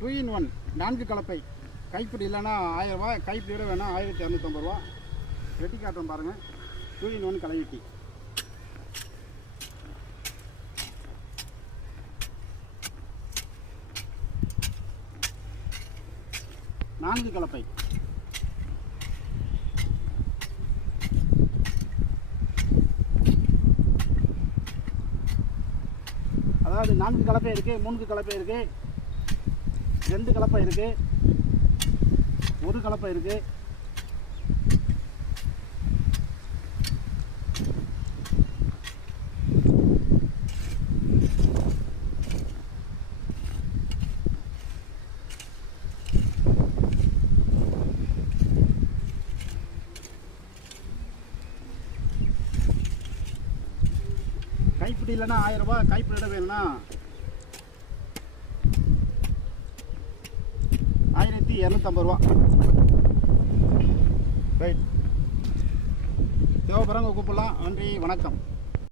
2 in 1 4 கலப்பை. கைப்பிடி இல்லைன்னா 1000 ரூபாய், கைப்பிடியோட வேணால் 1250 ரூபா. வெட்டி காட்டுறோம் பாருங்கள். 2 in 1 களைவெட்டி. நான்கு கலப்பை. அதாவது 4 கலப்பை இருக்குது, 3 கலப்பை இருக்குது, 2 கலப்பை இருக்குது, 1 கலப்பை இருக்குது. கைப்பிடி இல்லைன்னா 1000 ரூபாய், கைப்பிடியோட வேணும்னா 1250 ரூபா. ரைட், தேவைப்படுறவங்க கூப்பிடலாம். நன்றி, வணக்கம்.